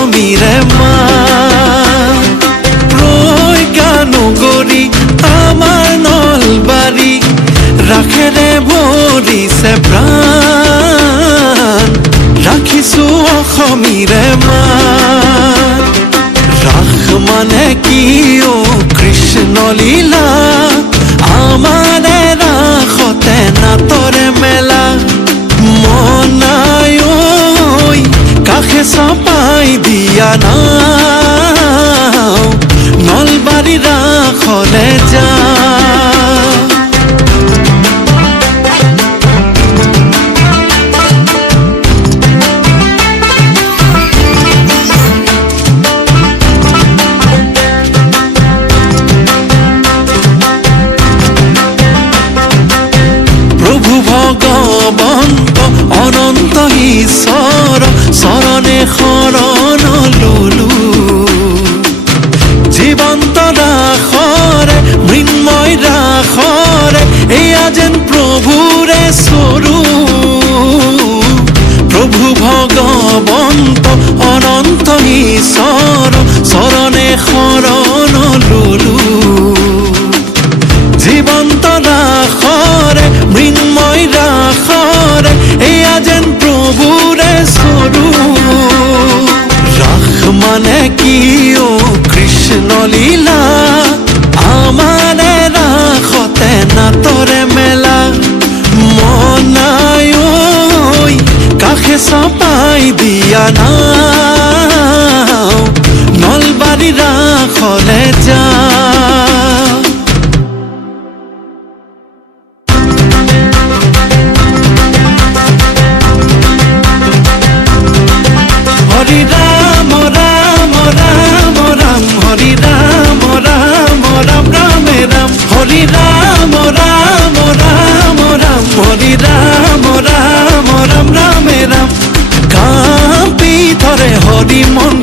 অসমীৰে মা প্ৰজ্ঞা নগৰী আমাৰ নলবাৰী ৰাখেৰে ভৰিছে প্ৰাণ ৰাখিছো অসমীৰে মা ৰাখ মানে কি অ কৃষ্ণ লীলা আমাৰে ৰাখতে নাতৰে মেলা মনাই ঐ কাষে চপাই দিয়া নাও নলবাৰী ৰাখলে যা ভগবন্ত অনন্ত ঈশ্বৰ চৰণে শৰণ ললো জীৱন্ত ৰাখৰে মৃন্ময় ৰাখৰে এয়া যেন প্ৰভুৰে স্বৰূপ প্ৰভু ভগবন্ত অনন্ত ঈশ্বৰ চৰণে শৰণ ললো জীৱন্ত ৰাখৰে মৃন্ময় ৰাখৰে এয়া যেন প্ৰভুৰে স্বৰূপ ৰাখ মানে কি অ কৃষ্ণ লীলা আমাৰে ৰাখতে নাতৰে মেলা মনাই ঐ কাষে চপাই দিয়া নাও নলবাৰী ৰাখলে যা Hare Rama Rama Rama Ram Hare Rama Rama Ram Rame Ram Hare Rama Rama Rama Ram Hare Rama Rama Ram Rame Ram Kampi thore Hare Mond